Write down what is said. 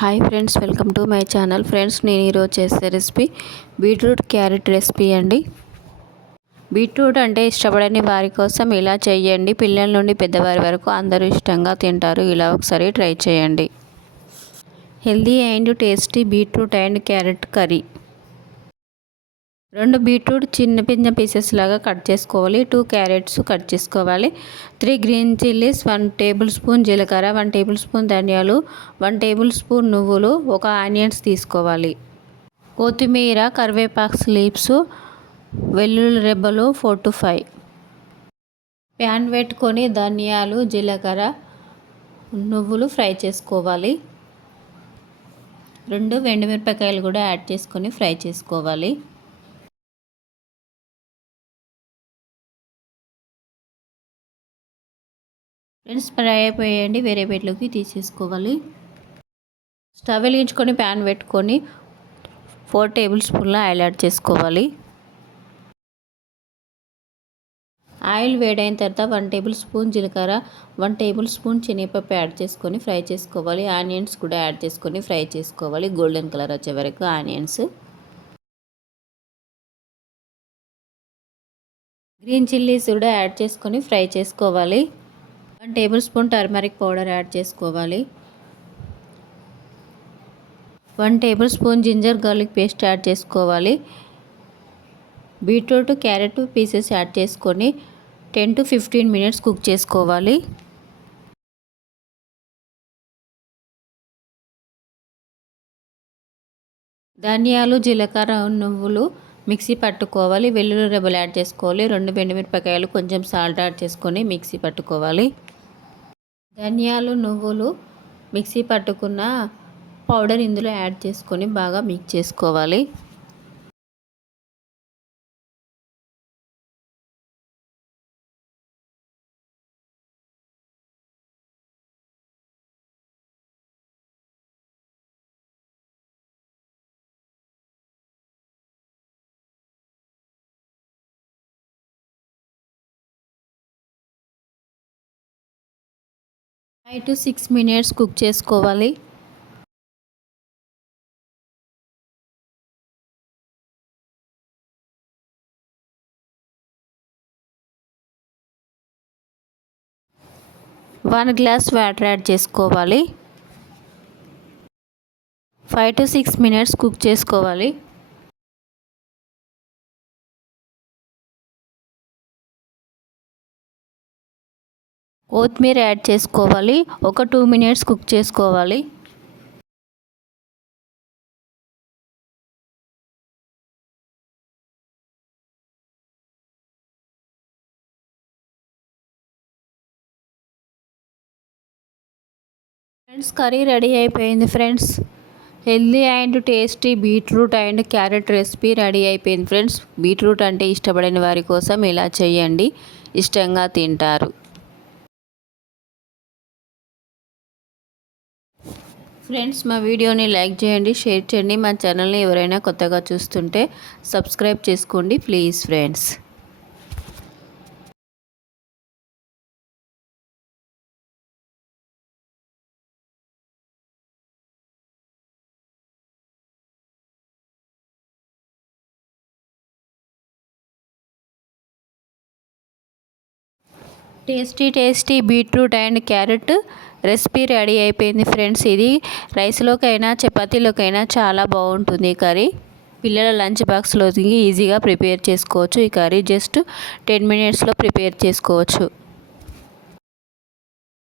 Hi friends, welcome to my channel. Friends, నేను ఈరోజు చేసే రెసిపీ బీట్రూట్ క్యారెట్ రెసిపీ అండి. బీట్రూట్ అంటే ఇష్టపడని వారి కోసం ఇలా చేయండి. పిల్లల నుండి పెద్దవారి వరకు అందరూ ఇష్టంగా తింటారు. ఇలా ఒకసారి ట్రై చేయండి. Healthy and tasty beetroot and carrot curry. 2 beetroot చిన్న పీసెస్ లాగా కట్ చేసుకోవాలి. 2 క్యారెట్స్ కట్ చేసుకోవాలి. 3 గ్రీన్ చిల్లీస్, 1 టేబుల్ స్పూన్ జీలకర్ర, 1 టేబుల్ స్పూన్ ధనియాలు, 1 టేబుల్ స్పూన్ నువ్వులు, 1 ఆనియన్స్ తీసుకోవాలి. కొత్తిమీర, కరివేపాకు లీవ్స్, వెల్లుల్లి రెబ్బలు 4 to 5. ప్యాన్ పెట్టుకొని ధనియాలు, జీలకర్ర, నువ్వులు ఫ్రై చేసుకోవాలి. 2 ఎండుమిరపకాయలు కూడా యాడ్ చేసుకొని ఫ్రై చేసుకోవాలి. ఫ్రెండ్స్, ఫ్రై అయిపోయండి. వేరే ప్లేట్లోకి తీసేసుకోవాలి. స్టవ్ వెలిగించుకొని ప్యాన్ పెట్టుకొని 4 టేబుల్ స్పూన్ల ఆయిల్ యాడ్ చేసుకోవాలి. ఆయిల్ వేడైన తర్వాత 1 టేబుల్ స్పూన్ జీలకర్ర, 1 టేబుల్ స్పూన్ శనగపప్పు యాడ్ చేసుకొని ఫ్రై చేసుకోవాలి. ఆనియన్స్ కూడా యాడ్ చేసుకొని ఫ్రై చేసుకోవాలి. గోల్డెన్ కలర్ వచ్చే వరకు ఆనియన్స్. గ్రీన్ చిల్లీస్ కూడా యాడ్ చేసుకొని ఫ్రై చేసుకోవాలి. 1 tablespoon turmeric powder add చేసుకోవాలి. 1 tablespoon ginger garlic paste add చేసుకోవాలి. బీట్రూట్ క్యారెట్ పీసెస్ యాడ్ చేసుకొని 10 to 15 మినిట్స్ కుక్ చేసుకోవాలి. ధనియాలు, జీలకర్ర, నువ్వులు మిక్సీ పట్టుకోవాలి. వెల్లుల్లి రెబ్బలు యాడ్ చేసుకోవాలి. 2 ఎండుమిరపకాయలు, కొంచెం సాల్ట్ యాడ్ చేసుకొని మిక్సీ పట్టుకోవాలి. ధనియాలు, నువ్వులు మిక్సీ పట్టుకున్న పౌడర్ ఇందులో యాడ్ చేసుకొని బాగా మిక్స్ చేసుకోవాలి. ఫైవ్ to 6 మినిట్స్ కుక్ చేసుకోవాలి. వన్ గ్లాస్ వాటర్ యాడ్ చేసుకోవాలి. 5 to 6 మినిట్స్ కుక్ చేసుకోవాలి. కొత్తిమీర యాడ్ చేసుకోవాలి. ఒక 2 మినిట్స్ కుక్ చేసుకోవాలి. ఫ్రెండ్స్, కర్రీ రెడీ అయిపోయింది. Friends, healthy and tasty beetroot and carrot recipe ready అయిపోయింది. ఫ్రెండ్స్, బీట్రూట్ అంటే ఇష్టపడని వారి కోసం ఇలా చేయండి. ఇష్టంగా తింటారు. ఫ్రెండ్స్, మా వీడియోని లైక్ చేయండి, షేర్ చేయండి. మా ఛానల్ని ఎవరైనా కొత్తగా చూస్తుంటే సబ్స్క్రైబ్ చేసుకోండి please. Friends, tasty beetroot and carrot recipe ready అయిపోయింది. ఫ్రెండ్స్, ఇది రైస్లోకైనా చపాతీలోకైనా చాలా బాగుంటుంది. ఈ కర్రీ పిల్లల లంచ్ బాక్స్లోకి ఈజీగా ప్రిపేర్ చేసుకోవచ్చు. ఈ కర్రీ జస్ట్ 10 మినిట్స్లో ప్రిపేర్ చేసుకోవచ్చు.